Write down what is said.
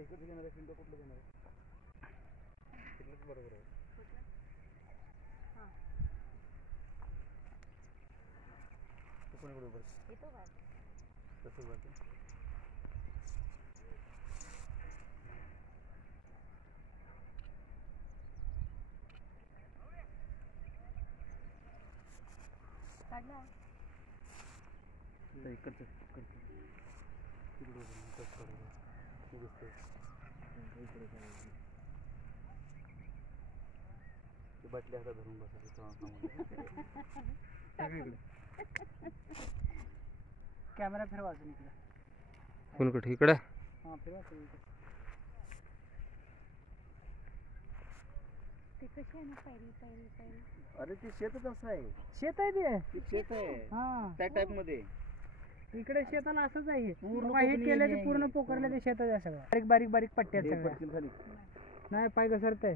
नाही इकडे घेणार आहे पिंड कुठलं घेणार आहे तिकडलंच बरोबर आहे हां तू कोणीकडे उभं येतो बाहेर कसं उभं काढला इकडचं तिकडे बाटली हातात धरून बसायचं कॅमेरा फिरवा इकडे कोणकडे इकडे हां फिरवा ते कशी आहे ना पायरी अरे ते शेतच असं आहे शेत आहे ते शेत आहे हां त्या टाइप मध्ये इकडे शेताला असंच आहे पूर्ण हे केलं ते पूर्ण पोखरलं ते शेतच आहे सगळं बारीक बारीक पट्ट्या आहेत सगळ्या खाली नाही पाय घसरतंय